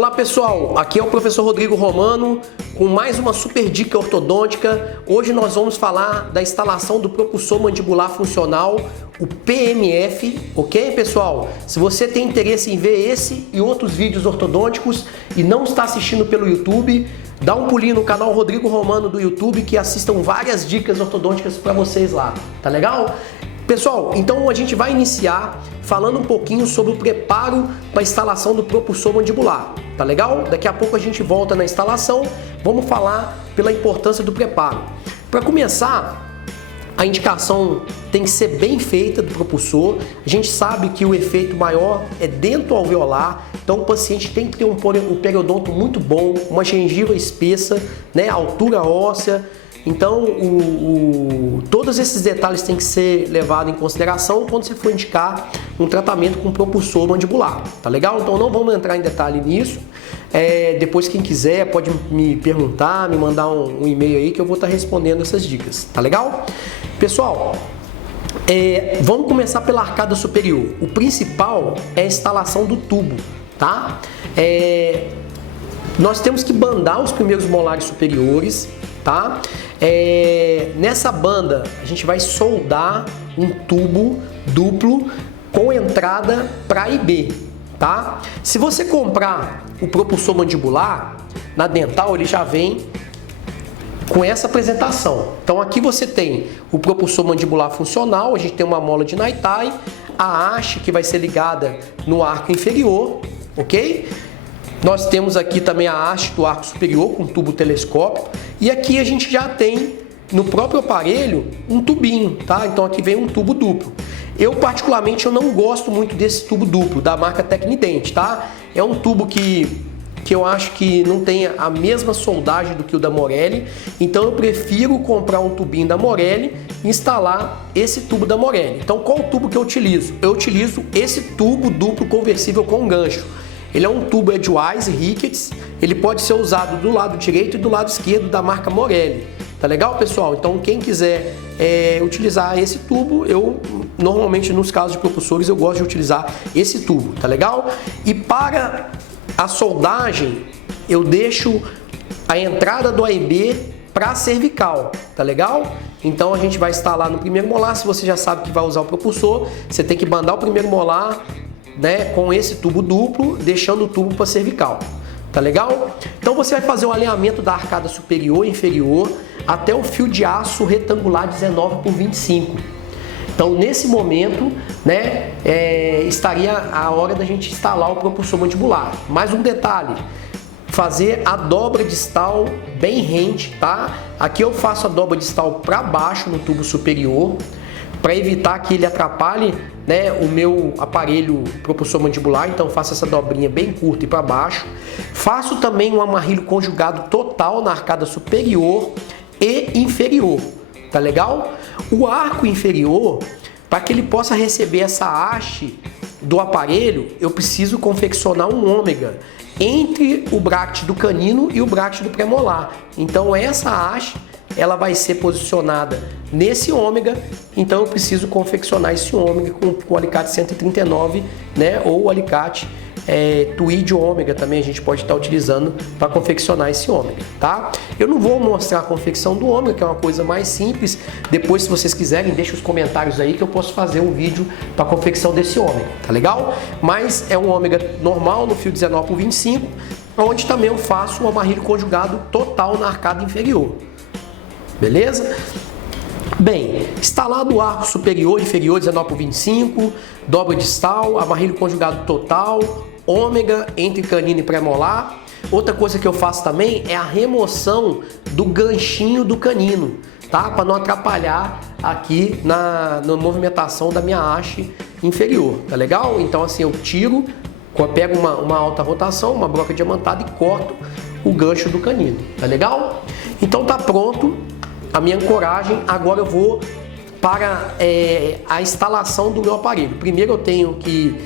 Olá pessoal, aqui é o professor Rodrigo Romano com mais uma super dica ortodôntica. Hoje nós vamos falar da instalação do propulsor mandibular funcional, o PMF, ok pessoal? Se você tem interesse em ver esse e outros vídeos ortodônticos e não está assistindo pelo YouTube, dá um pulinho no canal Rodrigo Romano do YouTube que assistam várias dicas ortodônticas para vocês lá, tá legal? Pessoal, então a gente vai iniciar falando um pouquinho sobre o preparo para a instalação do propulsor mandibular, tá legal? Daqui a pouco a gente volta na instalação, vamos falar pela importância do preparo. Para começar, a indicação tem que ser bem feita do propulsor. A gente sabe que o efeito maior é dentro alveolar, então o paciente tem que ter um periodonto muito bom, uma gengiva espessa, né, altura óssea. Então, todos esses detalhes têm que ser levados em consideração quando você for indicar um tratamento com propulsor mandibular, tá legal? Então não vamos entrar em detalhe nisso. Depois quem quiser pode me perguntar, me mandar um e-mail aí que eu vou estar respondendo essas dicas, tá legal? Pessoal, vamos começar pela arcada superior. O principal é a instalação do tubo, tá? Nós temos que bandar os primeiros molares superiores, tá? Nessa banda a gente vai soldar um tubo duplo com entrada para A e B, tá? Se você comprar o propulsor mandibular na dental, ele já vem com essa apresentação. Então aqui você tem o propulsor mandibular funcional, a gente tem uma mola de Naitai, a haste que vai ser ligada no arco inferior, ok? Nós temos aqui também a haste do arco superior com tubo telescópico e aqui a gente já tem no próprio aparelho um tubinho, tá? Então aqui vem um tubo duplo. Eu particularmente eu não gosto muito desse tubo duplo da marca Tecnident, tá? É um tubo que eu acho que não tem a mesma soldagem do que o da Morelli, então eu prefiro comprar um tubinho da Morelli e instalar esse tubo da Morelli. Então qual o tubo que eu utilizo? Eu utilizo esse tubo duplo conversível com gancho. Ele é um tubo Edgewise Ricketts, ele pode ser usado do lado direito e do lado esquerdo da marca Morelli. Tá legal, pessoal? Então quem quiser utilizar esse tubo, eu normalmente nos casos de propulsores eu gosto de utilizar esse tubo, tá legal? E para a soldagem eu deixo a entrada do A e B para a cervical, tá legal? Então a gente vai instalar no primeiro molar. Se você já sabe que vai usar o propulsor, você tem que bandar o primeiro molar, né, com esse tubo duplo, deixando o tubo para cervical, tá legal? Então você vai fazer o alinhamento da arcada superior e inferior até o fio de aço retangular 19 por 25. Então nesse momento, né, estaria a hora da gente instalar o propulsor mandibular. Mais um detalhe, fazer a dobra distal bem rente, tá? Aqui eu faço a dobra distal para baixo no tubo superior, para evitar que ele atrapalhe, né, o meu aparelho propulsor mandibular. Então faço essa dobrinha bem curta e para baixo. Faço também um amarrilho conjugado total na arcada superior e inferior, tá legal? O arco inferior, para que ele possa receber essa haste do aparelho, eu preciso confeccionar um ômega entre o bracket do canino e o bracket do premolar. Então essa haste ela vai ser posicionada nesse ômega, então eu preciso confeccionar esse ômega com o alicate 139, né, ou o alicate Tweed ômega também a gente pode estar utilizando para confeccionar esse ômega, tá? Eu não vou mostrar a confecção do ômega, que é uma coisa mais simples. Depois, se vocês quiserem, deixe os comentários aí que eu posso fazer um vídeo para a confecção desse ômega, tá legal? Mas é um ômega normal no fio 19 por 25, onde também eu faço um amarrilho conjugado total na arcada inferior. Beleza? Bem, instalado o arco superior e inferior 19 por 25, dobra distal, amarrilho conjugado total, ômega entre canino e premolar. Outra coisa que eu faço também é a remoção do ganchinho do canino, tá? Para não atrapalhar aqui na movimentação da minha haste inferior, tá legal? Então assim, eu tiro, pego uma alta rotação, uma broca diamantada e corto o gancho do canino, tá legal? Então tá pronto a minha ancoragem. Agora eu vou para a instalação do meu aparelho. Primeiro eu tenho que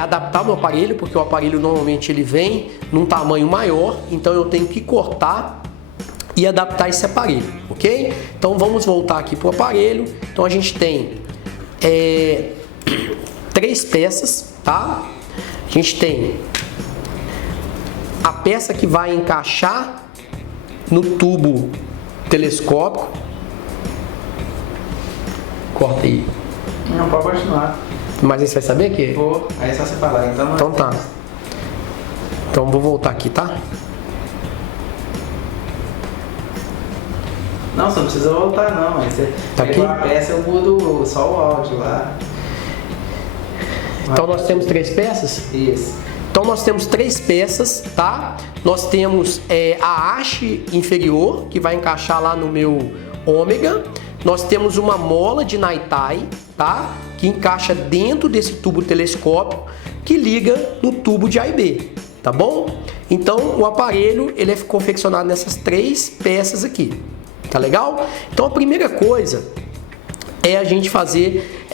adaptar o meu aparelho, porque o aparelho normalmente ele vem num tamanho maior, então eu tenho que cortar e adaptar esse aparelho, ok? Então vamos voltar aqui para o aparelho. Então a gente tem 3 peças, tá? A gente tem a peça que vai encaixar no tubo telescópico. Corta aí. Não, pode continuar. Mas aí você vai saber aqui? Vou, aí é só você falar, então. Então tá. Então vou voltar aqui, tá? Não, você não precisa voltar não. Aí você Tá pegou aqui? a peça, eu mudo só o áudio lá. Então nós temos 3 peças? Isso. Então nós temos 3 peças, tá? Nós temos a haste inferior, que vai encaixar lá no meu ômega. Nós temos uma mola de Naitai, tá? Que encaixa dentro desse tubo telescópico, que liga no tubo de A e B, tá bom? Então o aparelho ele é confeccionado nessas 3 peças aqui, tá legal? Então a primeira coisa é a gente fazer,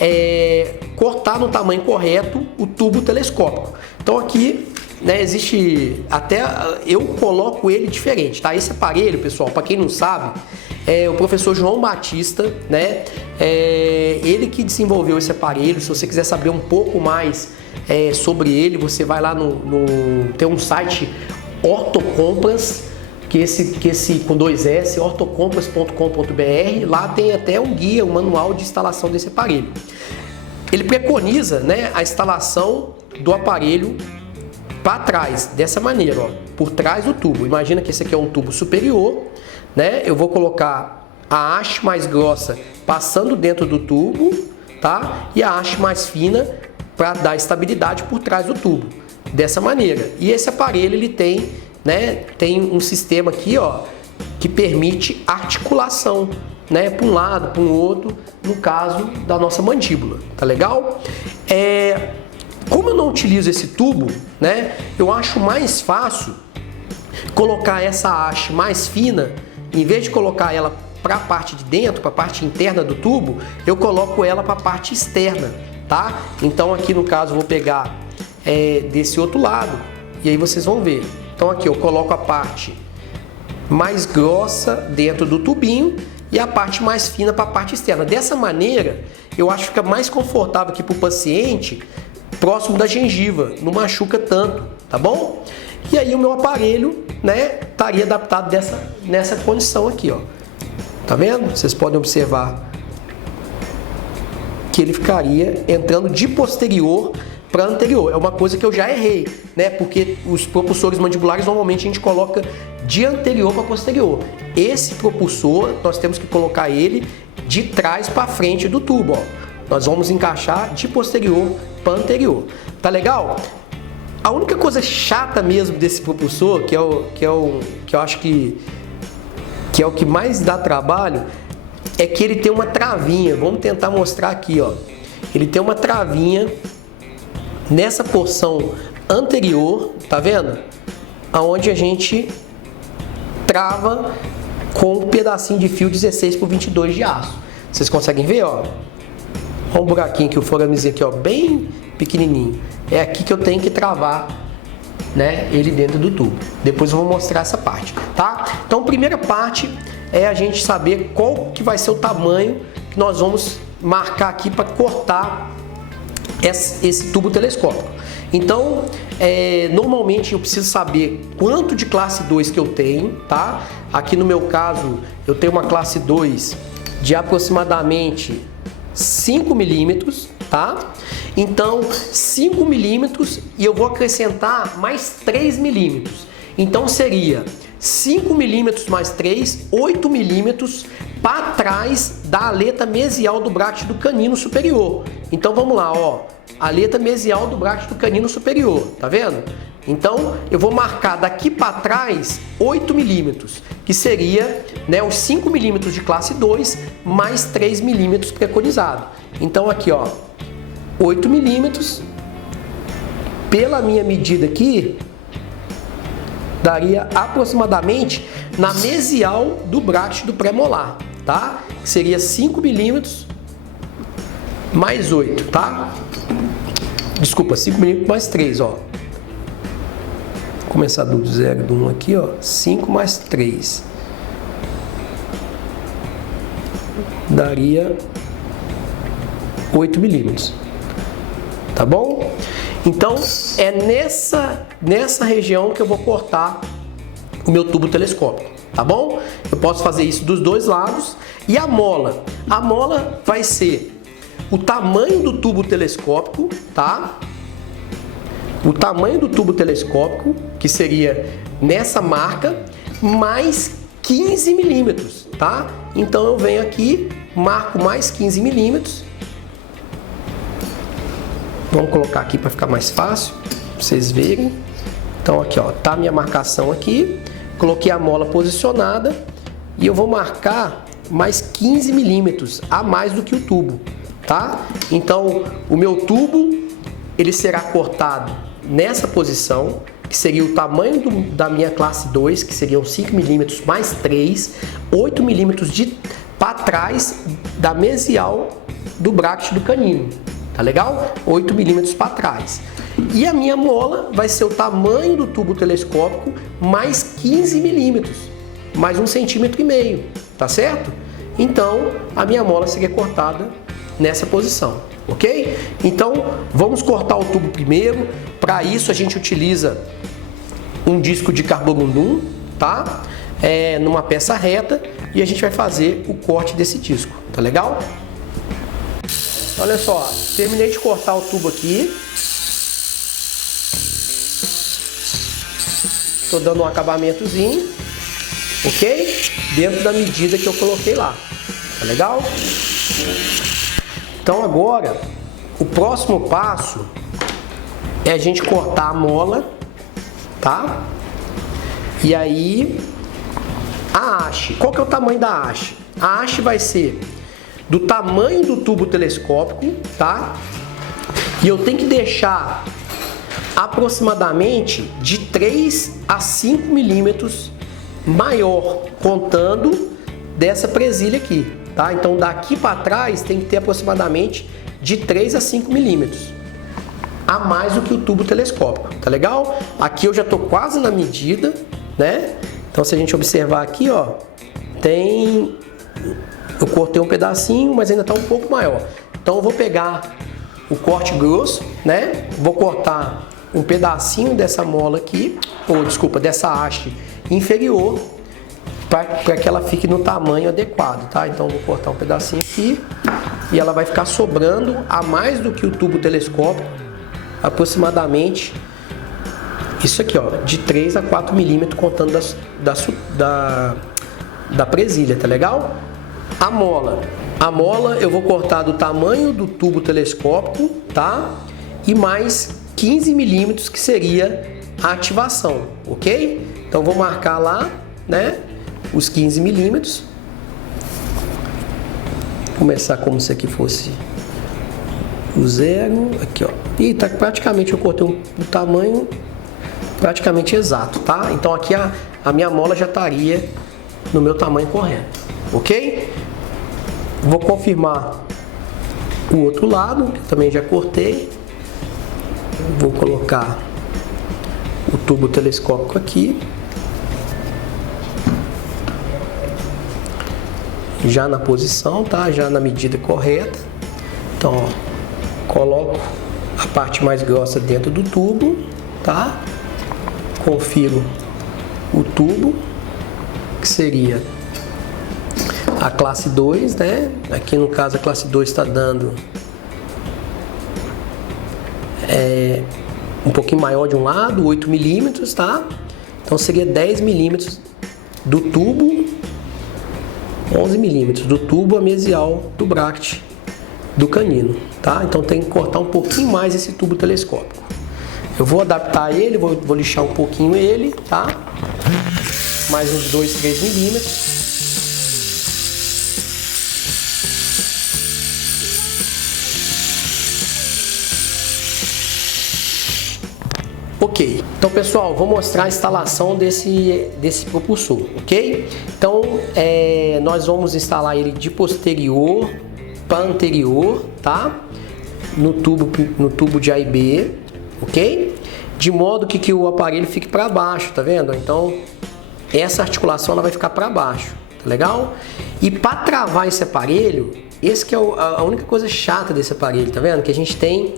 cortar no tamanho correto o tubo telescópico. Então aqui, né, existe, até eu coloco ele diferente, tá? Esse aparelho, pessoal, para quem não sabe, é o professor João Batista, né? Ele que desenvolveu esse aparelho. Se você quiser saber um pouco mais sobre ele, você vai lá tem um site Ortocompras, que esse com 2S, ortocompras.com.br. Lá tem até um guia, um manual de instalação desse aparelho. Ele preconiza, né, a instalação do aparelho para trás, dessa maneira, ó, por trás do tubo. Imagina que esse aqui é um tubo superior, né? Eu vou colocar a haste mais grossa passando dentro do tubo, tá? E a haste mais fina para dar estabilidade por trás do tubo, dessa maneira. E esse aparelho ele tem, né? Tem um sistema aqui, ó, que permite articulação, né? Para um lado, para um outro, no caso da nossa mandíbula, tá legal? Como eu não utilizo esse tubo, né? Eu acho mais fácil colocar essa haste mais fina. Em vez de colocar ela para a parte de dentro, para a parte interna do tubo, eu coloco ela para a parte externa, tá? Então aqui no caso eu vou pegar desse outro lado e aí vocês vão ver. Então aqui eu coloco a parte mais grossa dentro do tubinho e a parte mais fina para a parte externa. Dessa maneira eu acho que fica mais confortável aqui para o paciente, próximo da gengiva, não machuca tanto, tá bom? E aí o meu aparelho, né, estaria adaptado nessa condição aqui, ó. Tá vendo? Vocês podem observar que ele ficaria entrando de posterior para anterior. É uma coisa que eu já errei, né? Porque os propulsores mandibulares normalmente a gente coloca de anterior para posterior. Esse propulsor nós temos que colocar ele de trás para frente do tubo, ó. Nós vamos encaixar de posterior para anterior. Tá legal? A única coisa chata mesmo desse propulsor, que eu acho que é o que mais dá trabalho, é que ele tem uma travinha. Vamos tentar mostrar aqui, ó. Ele tem uma travinha nessa porção anterior, tá vendo? Aonde a gente trava com um pedacinho de fio 16 por 22 de aço. Vocês conseguem ver, ó? Olha um buraquinho aqui, o foramezinho aqui, ó, bem pequenininho. É aqui que eu tenho que travar, né, ele dentro do tubo. Depois eu vou mostrar essa parte, tá? Então, a primeira parte é a gente saber qual que vai ser o tamanho que nós vamos marcar aqui para cortar esse tubo telescópico. Então, normalmente eu preciso saber quanto de classe 2 que eu tenho, tá? Aqui no meu caso, eu tenho uma classe 2 de aproximadamente 5 milímetros, tá? Então, 5 milímetros e eu vou acrescentar mais 3 milímetros. Então, seria 5 milímetros mais 3, 8 milímetros para trás da aleta mesial do bráquio do canino superior. Então, vamos lá, ó. Aleta mesial do bráquio do canino superior, tá vendo? Então, eu vou marcar daqui para trás 8 milímetros, que seria, né, os 5 milímetros de classe 2 mais 3 milímetros preconizado. Então, aqui, ó, 8 milímetros, pela minha medida aqui, daria aproximadamente na mesial do bráquio do pré-molar, tá? Que seria 5 milímetros mais 8, tá? Desculpa, 5 milímetros mais 3, ó. Vou começar do 0 do 1 aqui, ó. 5 mais 3. Daria 8 milímetros. Tá bom? Então é nessa região que eu vou cortar o meu tubo telescópico, tá bom? Eu posso fazer isso dos dois lados. E a mola vai ser o tamanho do tubo telescópico, tá? O tamanho do tubo telescópico, que seria nessa marca, mais 15 milímetros, tá? Então eu venho aqui, marco mais 15 milímetros. Vamos colocar aqui para ficar mais fácil, pra vocês verem. Então aqui, ó, tá a minha marcação aqui. Coloquei a mola posicionada e eu vou marcar mais 15 milímetros a mais do que o tubo, tá? Então o meu tubo ele será cortado nessa posição, que seria o tamanho da minha classe 2, que seriam 5 milímetros mais 3, 8 milímetros para trás da mesial do bracket do canino, tá legal? 8 milímetros para trás. E a minha mola vai ser o tamanho do tubo telescópico mais 15 milímetros, mais 1,5 centímetro, tá certo? Então a minha mola seria cortada nessa posição, ok? Então vamos cortar o tubo primeiro. Para isso a gente utiliza um disco de carborundum, tá? Numa peça reta, e a gente vai fazer o corte desse disco, tá legal? Olha só, terminei de cortar o tubo aqui. Tô dando um acabamentozinho, ok? Dentro da medida que eu coloquei lá, tá legal? Então agora, o próximo passo é a gente cortar a mola, tá? E aí, a haste, qual que é o tamanho da haste? A haste vai ser do tamanho do tubo telescópico, tá? E eu tenho que deixar aproximadamente de 3 a 5 milímetros maior, contando dessa presilha aqui, tá? Então daqui para trás tem que ter aproximadamente de 3 a 5 milímetros a mais do que o tubo telescópico, tá legal? Aqui eu já tô quase na medida, né? Então se a gente observar aqui, ó, eu cortei um pedacinho, mas ainda tá um pouco maior. Então eu vou pegar o corte grosso, né? Vou cortar um pedacinho dessa mola aqui, ou desculpa, dessa haste inferior, para que ela fique no tamanho adequado, tá? Então eu vou cortar um pedacinho aqui e ela vai ficar sobrando a mais do que o tubo telescópico, aproximadamente isso aqui, ó, de 3 a 4 milímetros, contando da presilha, tá legal? A mola eu vou cortar do tamanho do tubo telescópico, tá? E mais 15 milímetros, que seria a ativação, ok? Então vou marcar lá, né, os 15 milímetros. Começar como se aqui fosse o 0, aqui, ó. E tá praticamente, eu cortei um tamanho praticamente exato, tá? Então aqui a minha mola já estaria no meu tamanho correto, ok? Vou confirmar o outro lado, que eu também já cortei. Vou colocar o tubo telescópico aqui, já na posição, tá? Já na medida correta. Então, ó, coloco a parte mais grossa dentro do tubo, tá? Confiro o tubo, que seria a classe 2, né? Aqui no caso a classe 2 está dando um pouquinho maior de um lado, 8 milímetros, tá? Então seria 10 milímetros do tubo, 11 milímetros do tubo a mesial do bracket do canino, tá? Então tem que cortar um pouquinho mais esse tubo telescópico. Eu vou adaptar ele, vou lixar um pouquinho ele, tá? Mais uns 2, 3 milímetros. Ok, então pessoal, vou mostrar a instalação desse propulsor, ok? Então nós vamos instalar ele de posterior para anterior, tá? No tubo de A e B, ok? De modo que o aparelho fique para baixo, tá vendo? Então essa articulação ela vai ficar para baixo, tá legal? E para travar esse aparelho, esse que é a única coisa chata desse aparelho, tá vendo? Que a gente tem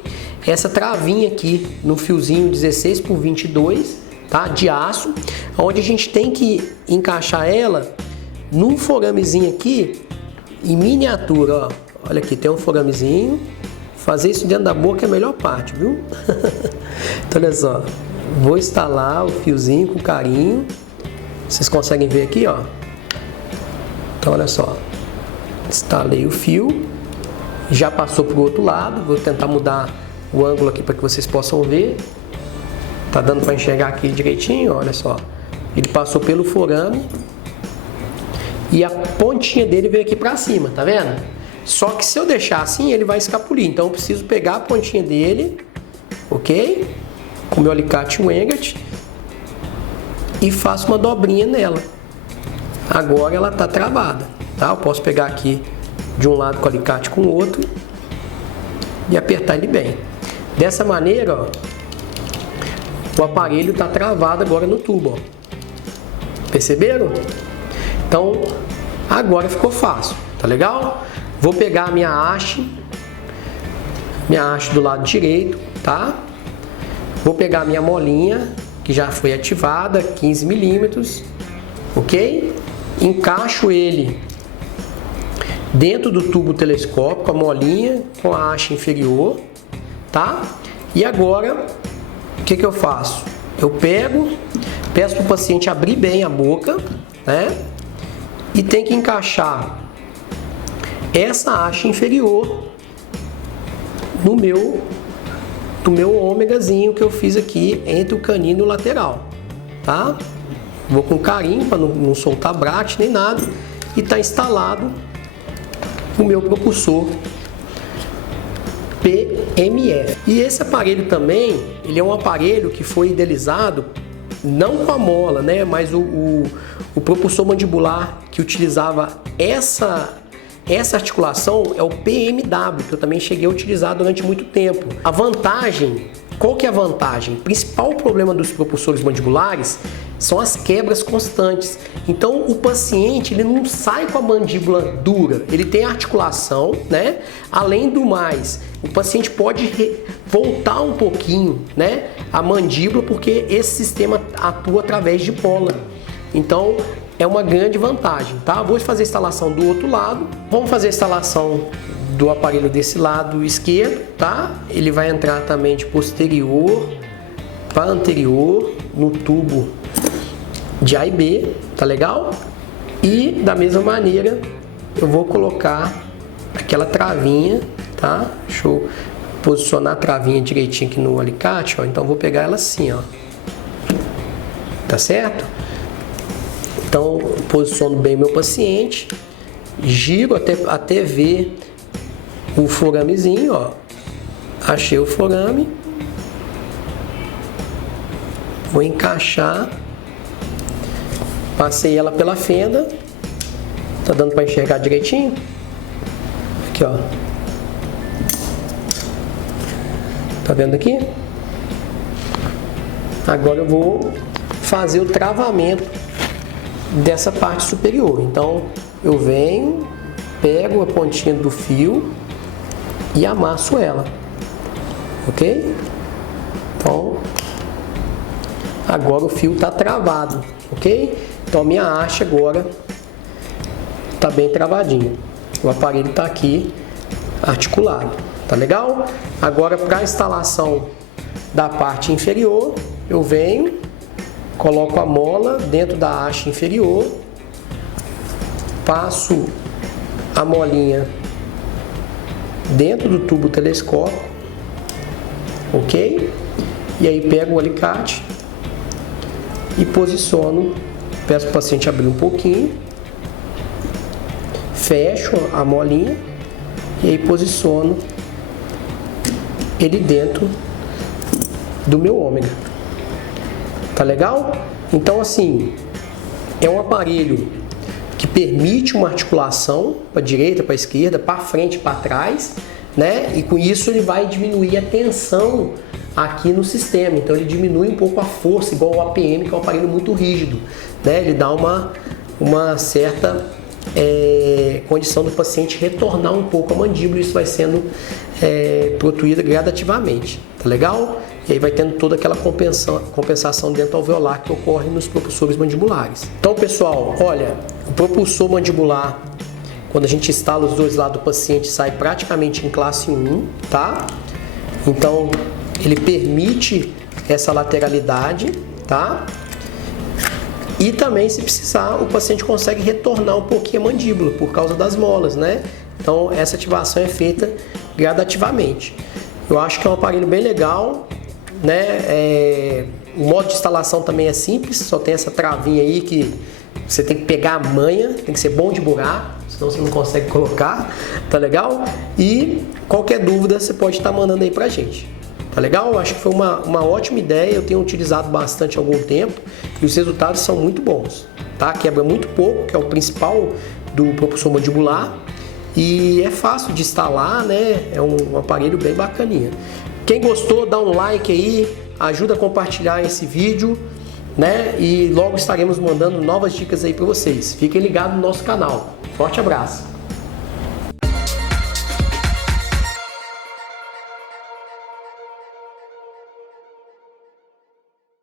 essa travinha aqui no fiozinho 16 por 22, tá? De aço, onde a gente tem que encaixar ela num foramezinho aqui em miniatura, ó. Olha aqui, tem um foramezinho. Fazer isso dentro da boca é a melhor parte, viu? Então olha só, vou instalar o fiozinho com carinho. Vocês conseguem ver aqui, ó. Então olha só, instalei o fio, já passou para o outro lado. Vou tentar mudar o ângulo aqui para que vocês possam ver. Tá dando para enxergar aqui direitinho, olha só. Ele passou pelo forame e a pontinha dele veio aqui para cima, tá vendo? Só que se eu deixar assim, ele vai escapulir. Então eu preciso pegar a pontinha dele, ok? Com o meu alicate Wengert e faço uma dobrinha nela. Agora ela tá travada, tá? Eu posso pegar aqui de um lado com o alicate com o outro e apertar ele bem. Dessa maneira, ó, o aparelho tá travado agora no tubo, ó. Perceberam? Então agora ficou fácil, tá legal? Vou pegar a minha haste do lado direito, tá? Vou pegar a minha molinha, que já foi ativada, 15 milímetros, ok? Encaixo ele dentro do tubo telescópico, a molinha com a haste inferior, tá? E agora, o que eu faço? Eu peço para o paciente abrir bem a boca, né? E tem que encaixar essa haste inferior no meu ômegazinho que eu fiz aqui entre o canino e o lateral, tá? Vou com carinho para não soltar brate nem nada, e tá instalado o meu propulsor PMF. E esse aparelho também, ele é um aparelho que foi idealizado não com a mola, né, mas o propulsor mandibular que utilizava essa articulação é o PMW, que eu também cheguei a utilizar durante muito tempo. A vantagem, qual que é a vantagem? O principal problema dos propulsores mandibulares são as quebras constantes. Então o paciente ele não sai com a mandíbula dura, ele tem articulação, né? Além do mais, o paciente pode voltar um pouquinho, né, a mandíbula, porque esse sistema atua através de mola. Então é uma grande vantagem, tá? Vou fazer a instalação do outro lado. Vamos fazer a instalação do aparelho desse lado esquerdo, tá? Ele vai entrar também de posterior para anterior no tubo de A e B, tá legal? E da mesma maneira eu vou colocar aquela travinha, tá? Deixa eu posicionar a travinha direitinho aqui no alicate, ó. Então vou pegar ela assim, ó. Tá certo? Então posiciono bem meu paciente, giro até ver o foramezinho, ó. Achei o forame, vou encaixar, passei ela pela fenda, tá dando para enxergar direitinho? Aqui, ó. Tá vendo aqui? Agora eu vou fazer o travamento dessa parte superior. Então eu venho, pego a pontinha do fio e amasso ela, ok? Então agora o fio está travado, ok? Então a minha haste agora está bem travadinha, o aparelho está aqui articulado, tá legal? Agora para a instalação da parte inferior, eu venho, coloco a mola dentro da haste inferior, passo a molinha dentro do tubo telescópico, ok? E aí pego o alicate e posiciono, peço para o paciente abrir um pouquinho, fecho a molinha e aí posiciono ele dentro do meu ômega. Tá legal? Então assim, é um aparelho que permite uma articulação para direita, para esquerda, para frente, para trás, né? E com isso ele vai diminuir a tensão aqui no sistema. Então ele diminui um pouco a força, igual o APM, que é um aparelho muito rígido, né? Ele dá uma certa condição do paciente retornar um pouco a mandíbula, e isso vai sendo protuído gradativamente, tá legal? E aí vai tendo toda aquela compensação dentro alveolar que ocorre nos propulsores mandibulares. Então, pessoal, olha, o propulsor mandibular, quando a gente instala os dois lados do paciente, sai praticamente em classe 1, tá? Então, ele permite essa lateralidade, tá? E também, se precisar, o paciente consegue retornar um pouquinho a mandíbula por causa das molas, né? Então, essa ativação é feita gradativamente. Eu acho que é um aparelho bem legal, né? O modo de instalação também é simples, só tem essa travinha aí que você tem que pegar a manha, tem que ser bom de buraco, senão você não consegue colocar, tá legal? E qualquer dúvida você pode estar mandando aí pra gente. Tá legal? Eu acho que foi uma ótima ideia, eu tenho utilizado bastante há algum tempo e os resultados são muito bons, tá? Quebra muito pouco, que é o principal do propulsor mandibular, e é fácil de instalar, né? É um aparelho bem bacaninha. Quem gostou, dá um like aí, ajuda a compartilhar esse vídeo, né? E logo estaremos mandando novas dicas aí para vocês. Fiquem ligados no nosso canal. Forte abraço!